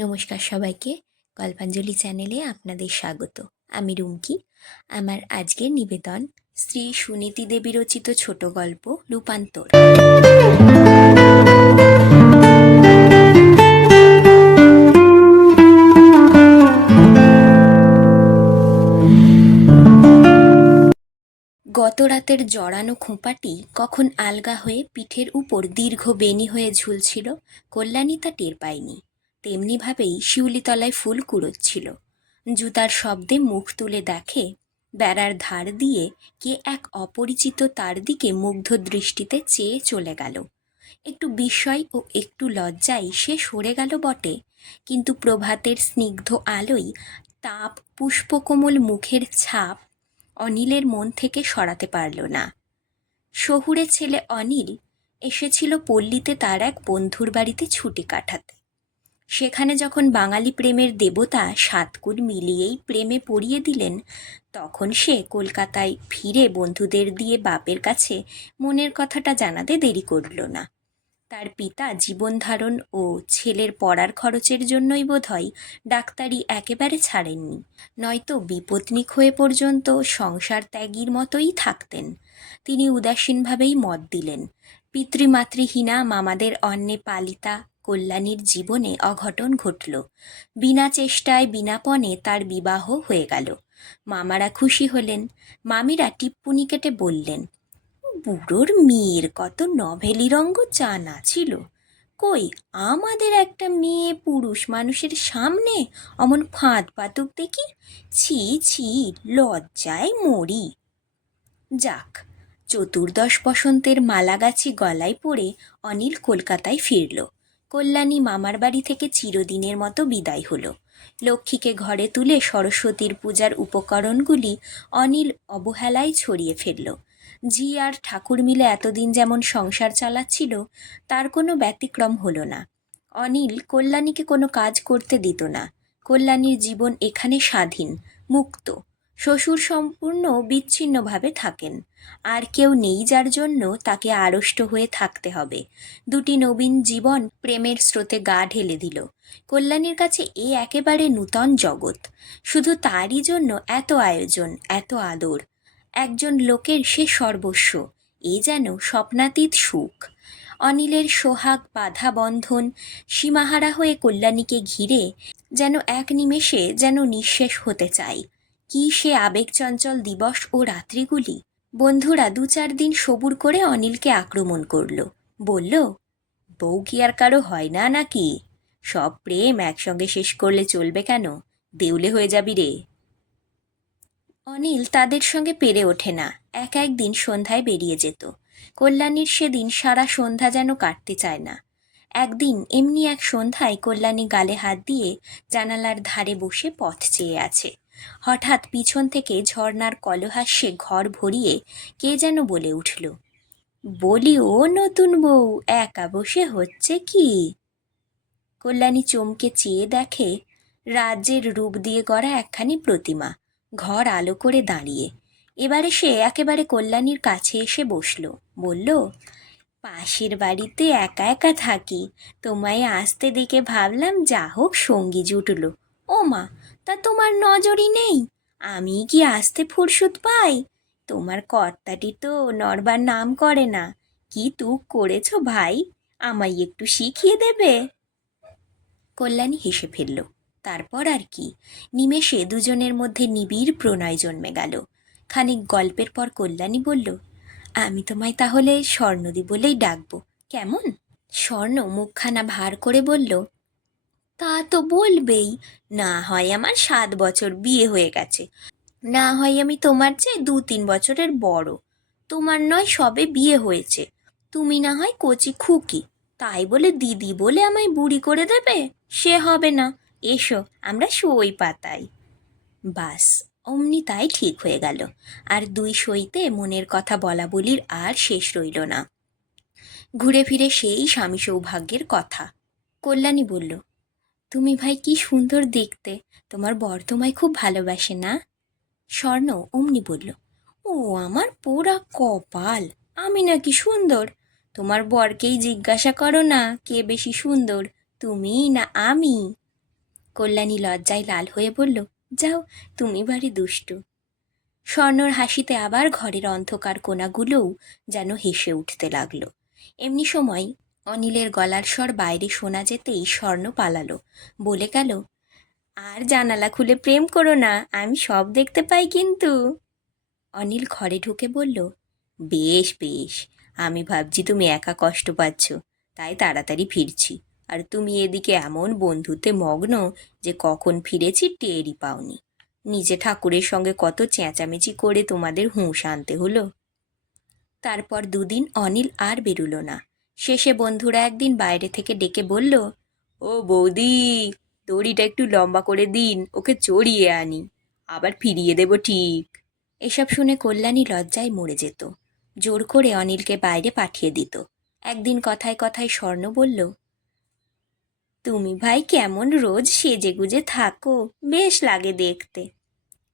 নমস্কার সবাইকে। গল্পাঞ্জলি চ্যানেলে আপনাদের স্বাগত। আমি রুমকি। আমার আজকের নিবেদন, শ্রী সুনীতি দেবী রচিত ছোট গল্প, রূপান্তর। গত রাতের জড়ানো খোঁপাটি কখন আলগা হয়ে পিঠের উপর দীর্ঘ বেনি হয়ে ঝুলছিল, কল্যাণী তা টের পায়নি। তেমনিভাবেই শিউলিতলায় ফুল কুড়োচ্ছিল। জুতার শব্দে মুখ তুলে দেখে বেড়ার ধার দিয়ে কে এক অপরিচিত তার দিকে মুগ্ধ দৃষ্টিতে চেয়ে চলে গেল। একটু বিস্ময় ও একটু লজ্জায় সে সরে গেল বটে, কিন্তু প্রভাতের স্নিগ্ধ আলোয় তাপ পুষ্পকোমল মুখের ছাপ অনিলের মন থেকে সরাতে পারল না। শহুরে ছেলে অনিল এসেছিল পল্লীতে তার এক বন্ধুর বাড়িতে ছুটি কাটাতে। সেখানে যখন বাঙালি প্রেমের দেবতা সাতকুল মিলিয়েই প্রেমে পড়িয়ে দিলেন, তখন সে কলকাতায় ফিরে বন্ধুদের দিয়ে বাপের কাছে মনের কথাটা জানাতে দেরি করল না। তার পিতা জীবনধারণ ও ছেলের পড়ার খরচের জন্যই বোধহয় ডাক্তারি একেবারে ছাড়েননি, নয়তো বিপত্নিক হয়ে পর্যন্ত সংসার ত্যাগীর মতোই থাকতেন। তিনি উদাসীনভাবেই মত দিলেন, পিতৃমাতৃহীনা মামাদের অন্নে পালিতা কল্যাণীর জীবনে অঘটন ঘটল। বিনা চেষ্টায় বিনাপনে তার বিবাহ হয়ে গেল। মামারা খুশি হলেন। মামিরা টিপ্পুনি কেটে বললেন, বুড়োর মেয়ের কত নভেলি রঙ্গ জানা ছিল। কই আমাদের একটা মেয়ে পুরুষ মানুষের সামনে অমন ফাঁদ পাতুক দেখি? ছি ছি, লজ্জায় মরি। যাক, চতুর্দশ বসন্তের মালাগাছি গলায় পড়ে অনিল কলকাতায় ফিরল। কল্যাণী মামার বাড়ি থেকে চিরদিনের মতো বিদায় হলো। লক্ষ্মীকে ঘরে তুলে সরস্বতীর পূজার উপকরণগুলি অনিল অবহেলায় ছড়িয়ে ফেলল। ঝি আর ঠাকুর মিলে এতদিন যেমন সংসার চালাচ্ছিল, তার কোনো ব্যতিক্রম হলো না। অনিল কল্যাণীকে কোনো কাজ করতে দিত না। কল্যাণীর জীবন এখানে স্বাধীন, মুক্ত। শ্বশুর সম্পূর্ণ বিচ্ছিন্নভাবে থাকেন। আর কেউ নেই যার জন্য তাকে আড়ষ্ট হয়ে থাকতে হবে। দুটি নবীন জীবন প্রেমের স্রোতে গা ঢেলে দিল। কল্যাণীর কাছে এ একেবারে নূতন জগৎ। শুধু তারই জন্য এত আয়োজন, এত আদর। একজন লোকের সে সর্বস্ব, এ যেন স্বপ্নাতীত সুখ। অনিলের সোহাগ বাধা বন্ধন, সীমাহারা হয়ে কল্যাণীকে ঘিরে যেন এক নিমেষে যেন নিঃশেষ হতে চায়। কি সে আবেগচঞ্চল দিবস ও রাত্রিগুলি? বন্ধুরা দু চার দিন সবুর করে অনিলকে আক্রমণ করল। বলল, বউ কি আর কারও হয় না নাকি? সব প্রেম একসঙ্গে শেষ করলে চলবে কেন? দেউলে হয়ে যাবি রে। অনিল তাদের সঙ্গে পেরে ওঠে না। এক এক দিন সন্ধ্যায় বেরিয়ে যেত। কল্যাণীর সেদিন সারা সন্ধ্যা যেন কাটতে চায় না। একদিন এমনি এক সন্ধ্যায় কল্যাণী গালে হাত দিয়ে জানালার ধারে বসে পথ চেয়ে আছে। হঠাৎ পিছন থেকে ঝর্নার কলহাস্যে ঘর ভরিয়ে কে যেন বলে উঠল, বলি, ও নতুন বউ, একা বসে হচ্ছে কি? কল্যাণী চমকে চেয়ে দেখে রাজ্যের রূপ দিয়ে গড়া একখানি প্রতিমা, ঘর আলো করে দাঁড়িয়ে। এবারে সে একেবারে কল্যাণীর কাছে এসে বসল, বলল, পাশের বাড়িতে একা একা থাকি, তোমায় আসতে দেখে ভাবলাম যা হোক সঙ্গী জুটল। ও মা তা তোমার নজরই নেই। আমি কি আসতে ফুরসুত পাই? তোমার কর্তাটি তো নড়বার নাম করে না। কি তুক করেছ ভাই? আমায় একটু শিখিয়ে দেবে? কল্যাণী হেসে ফেলল। তারপর আর কি? নিমেষে দুজনের মধ্যে নিবিড় প্রণয় জন্মে গেল। খানিক গল্পের পর কল্যাণী বলল, আমি তোমায় তাহলে স্বর্ণদি বলেই ডাকবো। কেমন? স্বর্ণ মুখখানা ভার করে বলল তা তো বলবেই, না হয় আমার সাত বছর বিয়ে হয়ে গেছে। না হয় আমি তোমার চেয়ে দু তিন বছরের বড়। তোমার নয় সবে বিয়ে হয়েছে। তুমি না হয় কচি খুকি। তাই বলে দিদি বলে আমায় বুড়ি করে দেবে? সে হবে না। এসো, আমরা সই পাতাই। বাস, অমনি তাই ঠিক হয়ে গেল। আর দুই সইতে মনের কথা বলা বলির আর শেষ রইল না। ঘুরে ফিরে সেই স্বামী সৌভাগ্যের কথা। কল্যাণী বলল তুমি ভাই কি সুন্দর দেখতে। তোমার বর তোমায় খুব ভালোবাসে না? স্বর্ণ অমনি বলল, ও, আমার পোড়া কপাল, আমি নাকি সুন্দর। তোমার বরকেই জিজ্ঞাসা করো না কে বেশি সুন্দর তুমি না আমি? কল্যাণী লজ্জায় লাল হয়ে বলল, যাও, তুমি বাড়ি দুষ্টু। স্বর্ণর হাসিতে আবার ঘরের অন্ধকার কোনাগুলোও যেন হেসে উঠতে লাগল। এমনি সময় অনিলের গলার স্বর বাইরে শোনা যেতেই স্বর্ণ পালালো। বলে গেল, আর জানালা খুলে প্রেম করো না, আমি সব দেখতে পাই কিন্তু। অনিল ঘরে ঢুকে বলল, বেশ বেশ, আমি ভাবছি তুমি একা কষ্ট পাচ্ছ, তাই তাড়াতাড়ি ফিরছি। আর তুমি এদিকে এমন বন্ধুতে মগ্ন যে কখন ফিরেছি টেরই পাওনি। নিজে ঠাকুরের সঙ্গে কত চেঁচামেচি করে তোমাদের হুঁশ আনতে হলো? তারপর দুদিন অনিল আর বেরুলো না। শেষে বন্ধুরা একদিন বাইরে থেকে ডেকে বলল, ও বৌদি, দড়িটা একটু লম্বা করে দিন, ওকে চড়িয়ে আনি, আবার ফিরিয়ে দেব ঠিক। এসব শুনে কল্যাণী লজ্জায় মরে যেত। জোর করে অনিলকে বাইরে পাঠিয়ে দিত। একদিন কথায় কথায় স্বর্ণ বলল, তুমি ভাই কেমন রোজ সেজে গুজে থাকো, বেশ লাগে দেখতে।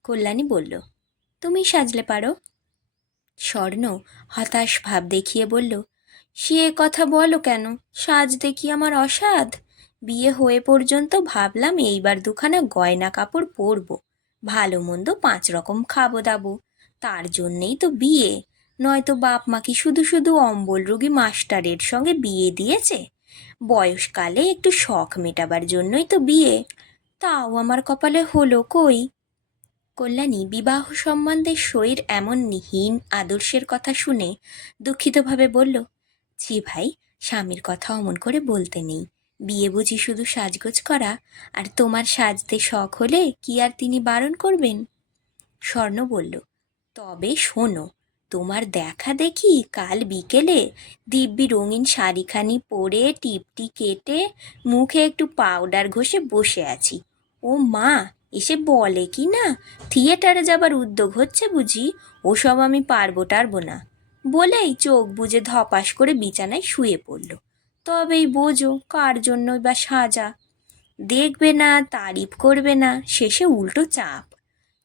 কল্যাণী বলল, তুমি সাজলে পারো? স্বর্ণ হতাশ ভাব দেখিয়ে বলল সে কথা বলো কেন? সাজতে কি আমার অসাধ। বিয়ে হয়ে পর্যন্ত ভাবলাম এইবার দুখানা গয়না কাপড় পরবো। ভালো মন্দ পাঁচ রকম খাব দাবো। তার জন্যেই তো বিয়ে। নয়তো বাপ মা কি শুধু শুধু অম্বল রোগী মাস্টারের সঙ্গে বিয়ে দিয়েছে? বয়সকালে একটু শখ মেটাবার জন্যই তো বিয়ে। তাও আমার কপালে হলো কই? কল্যাণী, বিবাহ সম্বন্ধে সইর এমন নিহীন আদর্শের কথা শুনে দুঃখিতভাবে বলল জি ভাই, স্বামীর কথা অমন করে বলতে নেই। বিয়ে বুঝি শুধু সাজগোজ করা, আর তোমার সাজতে শখ হলে কি আর তিনি বারণ করবেন? স্বর্ণ বলল, তবে শোনো, তোমার দেখা দেখি কাল বিকেলে দিব্যি রঙিন শাড়িখানি পরে টিপটি কেটে মুখে একটু পাউডার ঘষে বসে আছি। ও মা, এসে বলে কি না? থিয়েটারে যাবার উদ্যোগ হচ্ছে বুঝি, ওসব আমি পারব টারবো না। বলেই চোখ বুজে ধপাস করে বিছানায় শুয়ে পড়ল। তবেই বোঝো কার জন্যই বা সাজা। দেখবে না, তারিফ করবে না, শেষে উল্টো চাপ।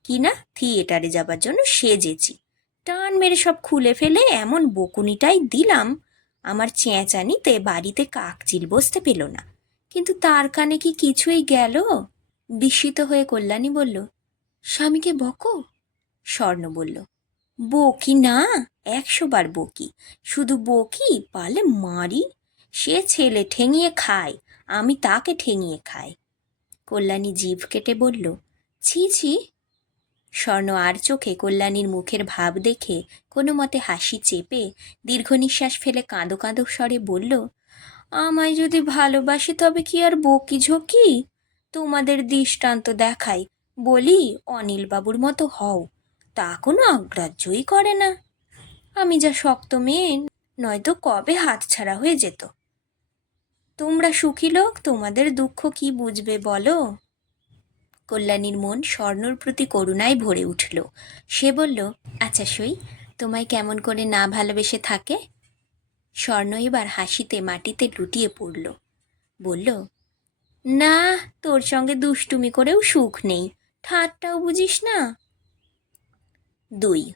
কি না, থিয়েটারে যাবার জন্য সেজেছি। টান মেরে সব খুলে ফেলে এমন বকুনিটাই দিলাম। আমার চেঁচানিতে বাড়িতে কাকচিল বসতে পেল না। কিন্তু তার কানে কি কিছুই গেল? বিস্মিত হয়ে কল্যাণী বলল, স্বামীকে বকো? স্বর্ণ বলল বকি না, একশো বার বকি। শুধু বকি, পালে মারি। সে ছেলে ঠেঙিয়ে খায়, আমি তাকে ঠেঙিয়ে খাই। কল্যাণী জিভ কেটে বলল, ছি ছি। স্বর্ণ আর চোখে কল্যাণীর মুখের ভাব দেখে কোনো মতে হাসি চেপে দীর্ঘ নিঃশ্বাস ফেলে কাঁদো কাঁদো স্বরে বলল, আমায় যদি ভালোবাসি তবে কি আর বকি ঝোঁকি? তোমাদের দৃষ্টান্ত দেখাই, বলি, অনিলবাবুর মতো হও। তা কোনো অগ্রাহ্যই করে না। আমি যা শক্ত মেয়ে, নয়তো কবে হাতছাড়া হয়ে যেত। তোমরা সুখী লোক, তোমাদের দুঃখ কি বুঝবে বলো? কল্যাণীর মন স্বর্ণর প্রতি করুণায় ভরে উঠল। সে বলল আচ্ছা সই, তোমায় কেমন করে না ভালোবেসে থাকে? স্বর্ণ এবার হাসিতে মাটিতে লুটিয়ে পড়ল। বলল, না, তোর সঙ্গে দুষ্টুমি করেও সুখ নেই। ঠাট্টাও বুঝিস না? দুই।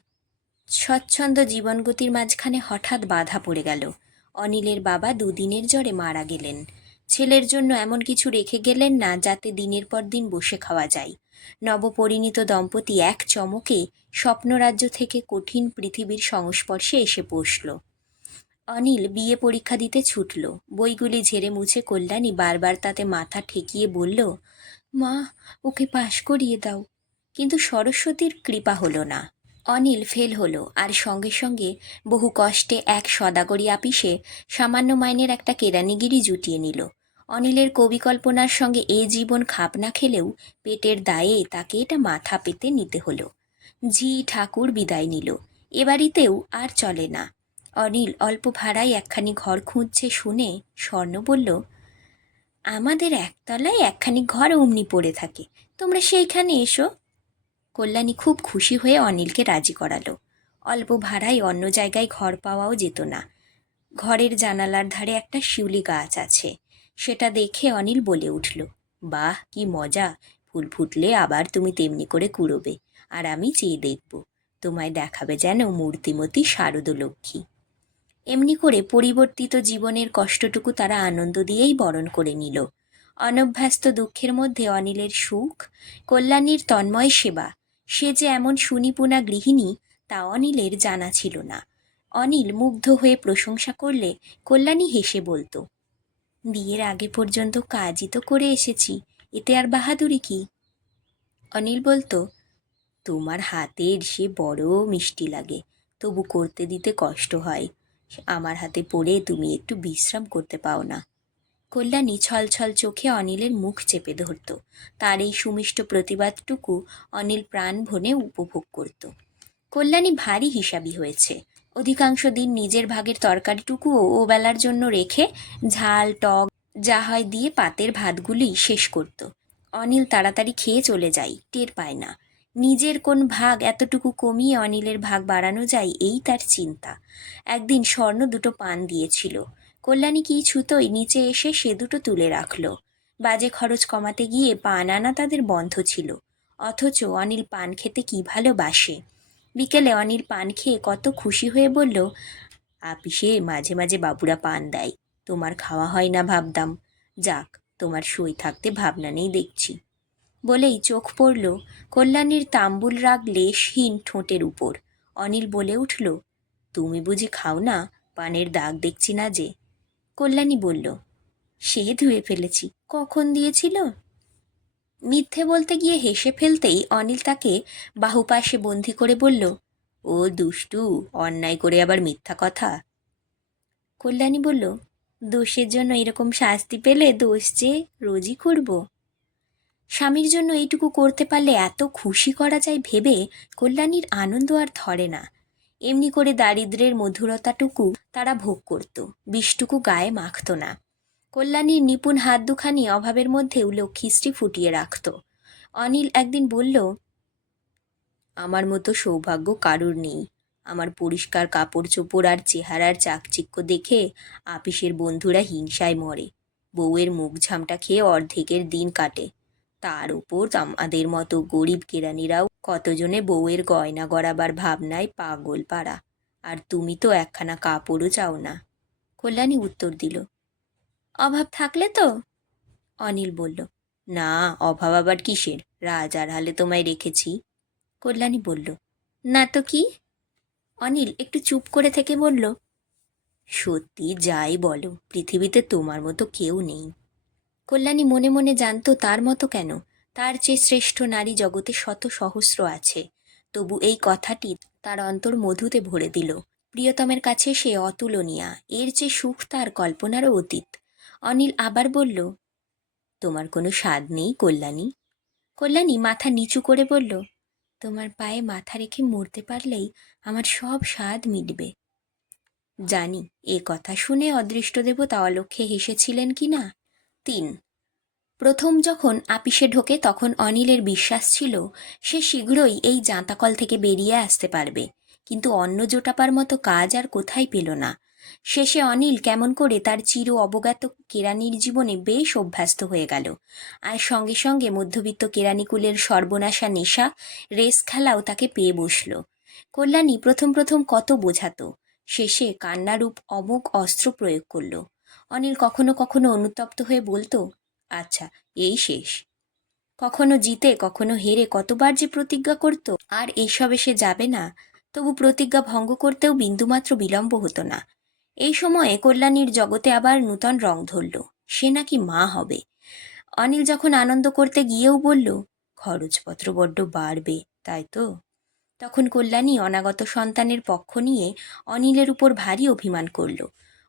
স্বচ্ছন্দ জীবনগতির মাঝখানে হঠাৎ বাধা পড়ে গেল। অনিলের বাবা দুদিনের জ্বরে মারা গেলেন। ছেলের জন্য এমন কিছু রেখে গেলেন না যাতে দিনের পর দিন বসে খাওয়া যায়। নবপরিণীত দম্পতি এক চমকে স্বপ্নরাজ্য থেকে কঠিন পৃথিবীর সংস্পর্শে এসে বসল অনিল বিয়ে পরীক্ষা দিতে ছুটল। বইগুলি ঝেড়ে মুছে কল্যাণী বারবার তাতে মাথা ঠেকিয়ে বলল, মা, ওকে পাশ করিয়ে দাও। কিন্তু সরস্বতীর কৃপা হলো না। অনিল ফেল হলো আর সঙ্গে সঙ্গে বহু কষ্টে এক সদাগরি আপিসে সামান্য মাইনের একটা কেরানিগিরি জুটিয়ে নিল। অনিলের কবিকল্পনার সঙ্গে এ জীবন খাপ না খেলেও পেটের দায়ে তাকে এটা মাথা পেতে নিতে হলো। ঝি ঠাকুর বিদায় নিল। এ বাড়িতেও আর চলে না। অনিল অল্প ভাড়ায় একখানি ঘর খুঁজছে শুনে স্বর্ণ বলল, আমাদের একতলায় একখানি ঘর অমনি পড়ে থাকে। তোমরা সেইখানে এসো। কল্যাণী খুব খুশি হয়ে অনিলকে রাজি করালো। অল্প ভাড়ায় অন্য জায়গায় ঘর পাওয়াও যেত না। ঘরের জানালার ধারে একটা শিউলি গাছ আছে। সেটা দেখে অনিল বলে উঠল, বাহ, কি মজা! ফুল ফুটলে আবার তুমি তেমনি করে কুড়োবে, আর আমি চেয়ে দেখব। তোমায় দেখাবে যেন মূর্তিমতী শারদলক্ষ্মী। এমনি করে পরিবর্তিত জীবনের কষ্টটুকু তারা আনন্দ দিয়েই বরণ করে নিল। অনভ্যস্ত দুঃখের মধ্যে অনিলের সুখ, কল্যাণীর তন্ময় সেবা সে যে এমন সুনিপুণা গৃহিণী, তা অনিলের জানা ছিল না। অনিল মুগ্ধ হয়ে প্রশংসা করলে কল্যাণী হেসে বলতো, বিয়ের আগে পর্যন্ত কাজই তো করে এসেছি, এতে আর বাহাদুরি কি? অনিল বলতো, তোমার হাতের সে বড় মিষ্টি লাগে, তবু করতে দিতে কষ্ট হয়। আমার হাতে পড়ে তুমি একটু বিশ্রাম করতে পাও না। কল্যাণী ছলছল চোখে অনিলের মুখ চেপে ধরত। তার এই সুমিষ্ট প্রতিবাদটুকু অনিল প্রাণ ভনে উপভোগ করত। কল্যাণী ভারী হিসাবি হয়েছে। অধিকাংশ দিন নিজের ভাগের তরকারিটুকুও ও বেলার জন্য রেখে ঝাল, টক, যা হয় দিয়ে পাতের ভাতগুলি শেষ করত। অনিল তাড়াতাড়ি খেয়ে চলে যায়, টের পায় না। নিজের কোন ভাগ এতটুকু কমিয়ে অনিলের ভাগ বাড়ানো যায়, এই তার চিন্তা। একদিন স্বর্ণ দুটো পান দিয়েছিল। কল্যাণী কি ছুতোই নিচে এসে সে দুটো তুলে রাখল। বাজে খরচ কমাতে গিয়ে পান আনা তাদের বন্ধ ছিল। অথচ অনিল পান খেতে কি ভালোবাসে। বিকেলে অনিল পান খেয়ে কত খুশি হয়ে বলল, আপিসে মাঝে মাঝে বাবুরা পান দেয়। তোমার খাওয়া হয় না ভাবতাম যাক, তোমার সই থাকতে ভাবনা নেই দেখছি। বলেই চোখ পড়ল কল্যাণীর তাম্বুল রাগ লেশহীন ঠোঁটের উপর। অনিল বলে উঠল, তুমি বুঝি খাও না পানের দাগ দেখছি না যে। কল্যাণী বলল, সে ধুয়ে ফেলেছি। কখন দিয়েছিল? মিথ্যে বলতে গিয়ে হেসে ফেলতেই অনিল তাকে বাহুপাশে বন্দি করে বলল, ও দুষ্টু, অন্যায় করে আবার মিথ্যা কথা? কল্যাণী বলল, দোষের জন্য এরকম শাস্তি পেলে দোষ যে রোজই করব। স্বামীর জন্য এইটুকু করতে পারলে এত খুশি করা যায় ভেবে কল্যাণীর আনন্দ আর ধরে না। এমনি করে দারিদ্রের মধুরতাটুকু তারা ভোগ করত, বিষটুকু গায়ে মাখত না। কল্যাণীর নিপুণ হাত দুখানি অভাবের মধ্যেও লক্ষ্মীশ্রী ফুটিয়ে রাখত। অনিল একদিন বলল, আমার মতো সৌভাগ্য কারুর নেই। আমার পরিষ্কার কাপড় চোপড় আর চেহারার চাকচিক্য দেখে আপিসের বন্ধুরা হিংসায় মরে। বউয়ের মুখ ঝামটা খেয়ে অর্ধেকের দিন কাটে। তার উপর আমাদের মতো গরিব কেরানিরাও কতজনে বউয়ের গয়না গড়াবার ভাবনায় পাগল পাড়া। আর তুমি তো একখানা কাপড়ও চাও না। কল্যাণী উত্তর দিল, অভাব থাকলে তো? অনিল বলল, না, অভাব আবার কিসের? রাজার হালে তোমায় রেখেছি। কল্যাণী বলল, না তো কি? অনিল একটু চুপ করে থেকে বলল, সত্যি যাই বলো, পৃথিবীতে তোমার মতো কেউ নেই। কল্যাণী মনে মনে জানতো তার মতো কেন? তার চেয়ে শ্রেষ্ঠ নারী জগতে শত সহস্র আছে। তবু এই কথাটি তার অন্তর মধুতে ভরে দিল। প্রিয়তমের কাছে সে অতুলনীয়া, এর যে সুখ তার কল্পনারও অতীত। অনিল আবার বলল, তোমার কোনো স্বাদ নেই কল্যাণী? কল্যাণী মাথা নিচু করে বলল, তোমার পায়ে মাথা রেখে মরতে পারলেই আমার সব স্বাদ মিটবে। জানি, এ কথা শুনে অদৃষ্ট দেবতা অলক্ষে হেসেছিলেন কি না? তিন। প্রথম যখন আপিসে ঢোকে তখন অনিলের বিশ্বাস ছিল, সে শীঘ্রই এই জাঁতাকল থেকে বেরিয়ে আসতে পারবে। কিন্তু অন্ন জোটাপার মতো কাজ আর কোথায় পেল না। শেষে অনিল কেমন করে তার চির অবজ্ঞাত কেরানির জীবনে বেশ অভ্যস্ত হয়ে গেল। আর সঙ্গে সঙ্গে মধ্যবিত্ত কেরানিকুলের সর্বনাশা নেশা, রেস খেলাও তাকে পেয়ে বসল। কল্যাণী প্রথম প্রথম কত বোঝাতো। শেষে কান্নারূপ অমোঘ অস্ত্র প্রয়োগ করল। অনিল কখনো কখনো অনুতপ্ত হয়ে বলতো আচ্ছা এই শেষ। কখনো জিতে, কখনো হেরে কতবার যে প্রতিজ্ঞা করত, আর এইসবে সে যাবে না। তবু প্রতিজ্ঞা ভঙ্গ করতেও বিন্দুমাত্র বিলম্ব হতো না। এই সময়ে কল্যাণীর জগতে আবার নূতন রং ধরল। সে নাকি মা হবে। অনিল যখন আনন্দ করতে গিয়েও বলল, খরচপত্র বড্ড বাড়বে, তাই তো? তখন কল্যাণী অনাগত সন্তানের পক্ষ নিয়ে অনিলের উপর ভারী অভিমান করল।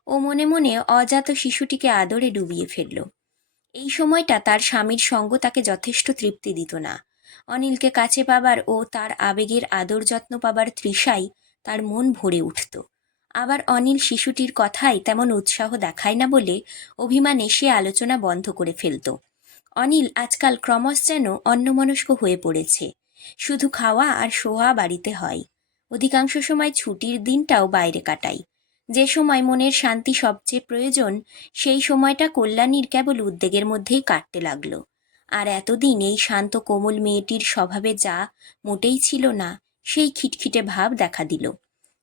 ও মনে মনে অজাত শিশুটিকে আদরে ডুবিয়ে ফেলল। এই সময়টা তার স্বামীর সঙ্গ তাকে যথেষ্ট তৃপ্তি দিত না। অনিলকে কাছে পাবার ও তার আবেগের আদর যত্ন পাবার তৃষাই তার মন ভরে উঠত। আবার অনিল শিশুটির কথায় তেমন উৎসাহ দেখায় না বলে অভিমানে সে আলোচনা বন্ধ করে ফেলত। অনিল আজকাল ক্রমশ যেন অন্যমনস্ক হয়ে পড়েছে। শুধু খাওয়া আর শোয়া বাড়িতে হয়। অধিকাংশ সময় ছুটির দিনটাও বাইরে কাটাই যে সময় মনের শান্তি সবচেয়ে প্রয়োজন, সেই সময়টা কল্যাণীর কেবল উদ্বেগের মধ্যেই কাটতে লাগল। আর এতদিন এই শান্ত কোমল মেয়েটির স্বভাবে যা মোটেই ছিল না, সেই খিটখিটে ভাব দেখা দিল।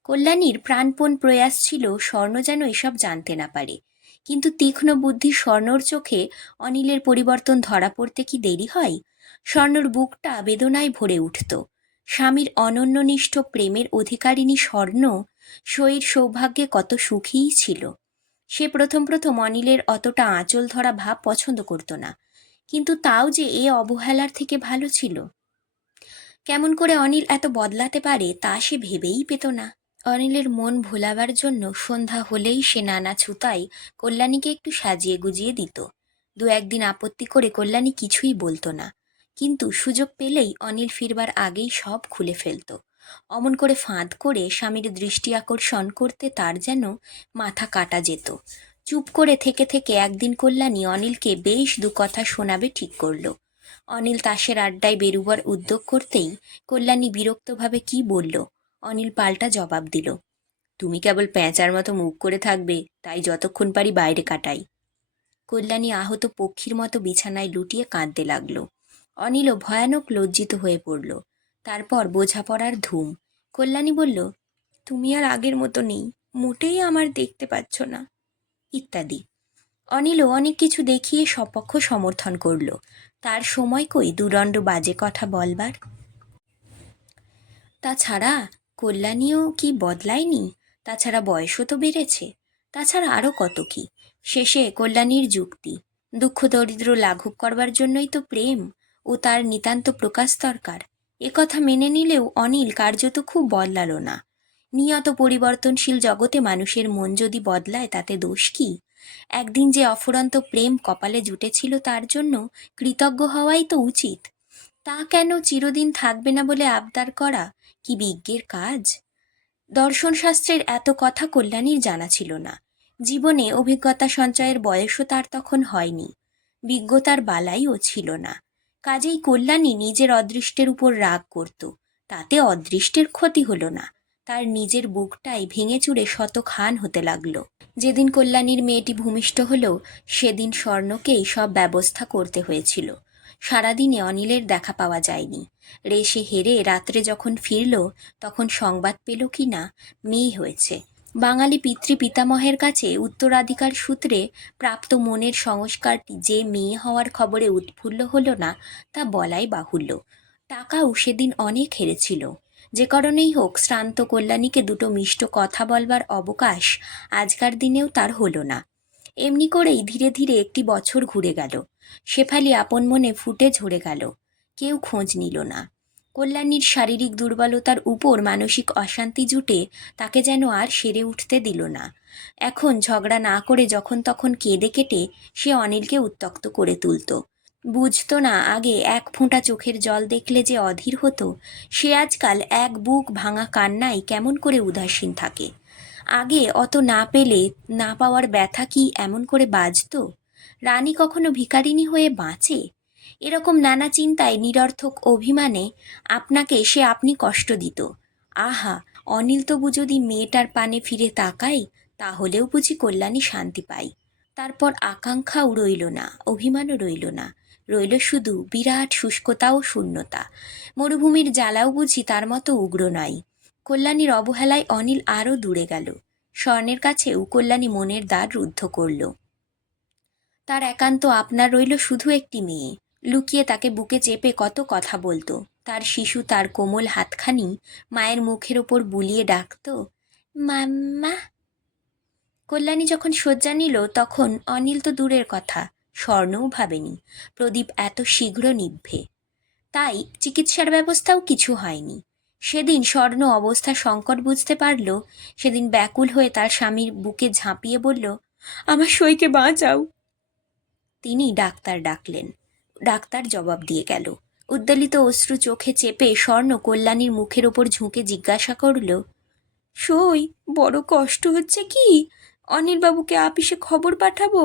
কল্যাণীর প্রাণপণ প্রয়াস ছিল স্বর্ণ যেন এসব জানতে না পারে। কিন্তু তীক্ষ্ণ বুদ্ধি স্বর্ণর চোখে অনিলের পরিবর্তন ধরা পড়তে কি দেরি হয়? স্বর্ণর বুকটা বেদনায় ভরে উঠত। স্বামীর অনন্যনিষ্ঠ প্রেমের অধিকারিণী স্বর্ণ সইর সৌভাগ্যে কত সুখীই ছিল। সে প্রথম প্রথম অনিলের অতটা আঁচল ধরা ভাব পছন্দ করত না, কিন্তু তাও যে এ অবহেলার থেকে ভালো ছিল। কেমন করে অনিল এত বদলাতে পারে তা সে ভেবেই পেত না। অনিলের মন ভোলাবার জন্য সন্ধ্যা হলেই সে নানা ছুতাই কল্যাণীকে একটু সাজিয়ে গুজিয়ে দিত। দু একদিন আপত্তি করে কল্যাণী কিছুই বলতো না, কিন্তু সুযোগ পেলেই অনিল ফিরবার আগেই সব খুলে ফেলত। অমন করে ফাঁদ করে স্বামীর দৃষ্টি আকর্ষণ করতে তার যেন মাথা কাটা যেত। চুপ করে থেকে থেকে একদিন কল্যাণী অনিলকে বেশ দু কথা শোনাবে ঠিক করল। অনিল তাসের আড্ডায় বেরুবার উদ্যোগ করতেই কল্যাণী বিরক্তভাবে কি বলল? অনিল পাল্টা জবাব দিল, তুমি কেবল প্যাঁচার মতো মুখ করে থাকবে, তাই যতক্ষণ পারি বাইরে কাটাই। কল্যাণী আহত পক্ষীর মতো বিছানায় লুটিয়ে কাঁদতে লাগল। অনিলও ভয়ানক লজ্জিত হয়ে পড়ল। তারপর বোঝাপড়ার ধুম। কল্যাণী বলল, তুমি আর আগের মতো নেই, মোটেই আমার দেখতে পাচ্ছ না। ইত্যাদি। অনিলও অনেক কিছু দেখিয়ে সপক্ষ সমর্থন করল। তার সময় কই দুদণ্ড বাজে কথা বলবার? তাছাড়া কল্যাণীও কি বদলায়নি? তাছাড়া বয়সও তো বেড়েছে। তাছাড়া আরও কত কি? শেষে কল্যাণীর যুক্তি। দুঃখ দরিদ্র লাঘব করবার জন্যই তো প্রেম, ও তার নিতান্ত প্রকাশ দরকার। কথা মেনে নিলেও অনিল কার্যত খুব বদলালো না। নিয়ত পরিবর্তনশীল জগতে মানুষের মন যদি বদলায়, তাতে দোষ কি? একদিন যে অফুরন্ত প্রেম কপালে জুটেছিল, তার জন্য কৃতজ্ঞ হওয়াই তো উচিত। তা কেন চিরদিন থাকবে না বলে আবদার করা কি বিজ্ঞের কাজ? দর্শনশাস্ত্রের এত কথা কল্যাণীর জানা ছিল না। জীবনে অভিজ্ঞতা সঞ্চয়ের বয়সও তার তখন হয়নি। বিজ্ঞতার বালাইও ছিল না। কাজেই কল্যাণী নিজের অদৃষ্টের উপর রাগ করত। তাতে অদৃষ্টের ক্ষতি হলো না। তার নিজের বুকটাই ভেঙে চুরে শত খান হতে লাগল। যেদিন কল্যাণীর মেয়েটি ভূমিষ্ঠ হলো, সেদিন স্বর্ণকেই সব ব্যবস্থা করতে হয়েছিল। সারাদিনে অনিলের দেখা পাওয়া যায়নি। রেশে হেরে রাত্রে যখন ফিরল, তখন সংবাদ পেল কি না, মেয়ে হয়েছে। বাঙালি পিতৃ পিতামহের কাছে উত্তরাধিকার সূত্রে প্রাপ্ত মনের সংস্কারটি যে মেয়ে হওয়ার খবরে উৎফুল্ল হলো না, তা বলাই বাহুল্য। টাকাও সেদিন অনেক হেরেছিল। যে কারণেই হোক, শ্রান্ত কল্যাণীকে দুটো মিষ্ট কথা বলবার অবকাশ আজকার দিনেও তার হলো না। এমনি করেই ধীরে ধীরে একটি বছর ঘুরে গেল। শেফালি আপন মনে ফুটে ঝরে গেল। কেউ খোঁজ নিল না। কল্যাণীর শারীরিক দুর্বলতার উপর মানসিক অশান্তি জুটে তাকে যেন আর সেরে উঠতে দিল না। এখন ঝগড়া না করে যখন তখন কেঁদে কেটে সে অনিলকে উত্তক্ত করে তুলত। বুঝতো না, আগে এক ফোঁটা চোখের জল দেখলে যে অধীর হতো, সে আজকাল এক বুক ভাঙা কান্নায় কেমন করে উদাসীন থাকে। আগে অত না পেলে না পাওয়ার ব্যথা কি এমন করে বাজত? রানী কখনো ভিকারিনী হয়ে বাঁচে? এরকম নানা চিন্তায় নিরর্থক অভিমানে আপনাকে সে আপনি কষ্ট দিত। আহা, অনিল তবু যদি মেয়েটার পানে ফিরে তাকাই তাহলেও বুঝি কল্যাণী শান্তি পাই তারপর আকাঙ্ক্ষাও রইল না, অভিমানও রইল না। রইল শুধু বিরাট শুষ্কতা ও শূন্যতা। মরুভূমির জ্বালাও বুঝি তার মতো উগ্র নয়। কল্যাণীর অবহেলায় অনিল আরও দূরে গেল। স্বর্ণের কাছেও কল্যাণী মনের দ্বার রুদ্ধ করল। তার একান্ত আপনার রইল শুধু একটি মেয়ে। লুকিয়ে তাকে বুকে চেপে কত কথা বলতো। তার শিশু তার কোমল হাতখানি মায়ের মুখের ওপর বুলিয়ে ডাকত, মাম্মা। কল্যাণী যখন শয্যা নিল, তখন অনিল তো দূরের কথা, স্বর্ণও ভাবেনি, প্রদীপ এত শীঘ্র নিভবে তাই চিকিৎসার ব্যবস্থাও কিছু হয়নি। সেদিন স্বর্ণ অবস্থা সংকট বুঝতে পারল, সেদিন ব্যাকুল হয়ে তার স্বামীর বুকে ঝাঁপিয়ে বলল, আমার সইকে বাঁচাও। তিনি ডাক্তার ডাকলেন। ডাক্তার জবাব দিয়ে গেল। উদ্দালিত অশ্রু চোখে চেপে স্বর্ণ কল্যাণীর মুখের ওপর ঝুঁকে জিজ্ঞাসা করল, সই, বড় কষ্ট হচ্ছে কি? অনিলবাবুকে আপিসে খবর পাঠাবো?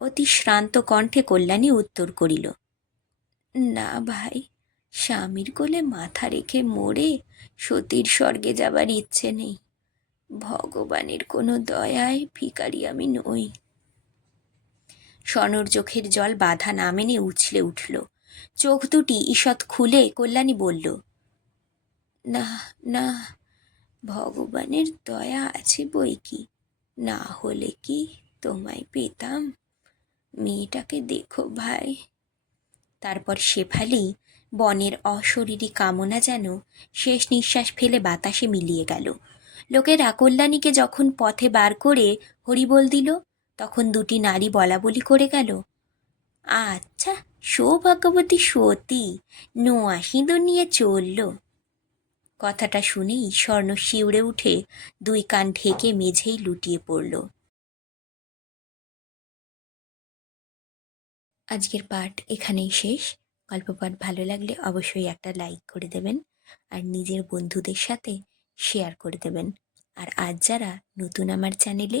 অতি শ্রান্ত কণ্ঠে কল্যাণী উত্তর করিল, না ভাই, স্বামীর কোলে মাথা রেখে মরে সতীর স্বর্গে যাবার ইচ্ছে নেই। ভগবানের কোনো দয়ায় ভিকারি আমি নই। স্বর্ণর চোখের জল বাধা না মেনে উছলে উঠল। চোখ দুটি ঈষৎ খুলে কল্যাণী বলল, না না, ভগবানের দয়া আছে বই কি? না হলে কি তোমায় পেতাম? মেয়েটাকে দেখো ভাই। তারপর শেফালি বনের অশরীরী কামনা যেন শেষ নিঃশ্বাস ফেলে বাতাসে মিলিয়ে গেল। লোকেরা কল্যাণীকে যখন পথে বার করে হরিবোল দিল তখন দুটি নারী বলা বলি করে গেল আচ্ছা সৌভাগ্যবতী সতী নোয়া সিঁদুর নিয়ে চলল। কথাটা শুনেই স্বর্ণ শিউরে উঠে দুই কান ঢেকে মেঝেই লুটিয়ে পড়ল। আজকের পাঠ এখানেই শেষ। গল্প পাঠ ভালো লাগলে অবশ্যই একটা লাইক করে দেবেন আর নিজের বন্ধুদের সাথে শেয়ার করে দেবেন। আর আজ যারা নতুন আমার চ্যানেলে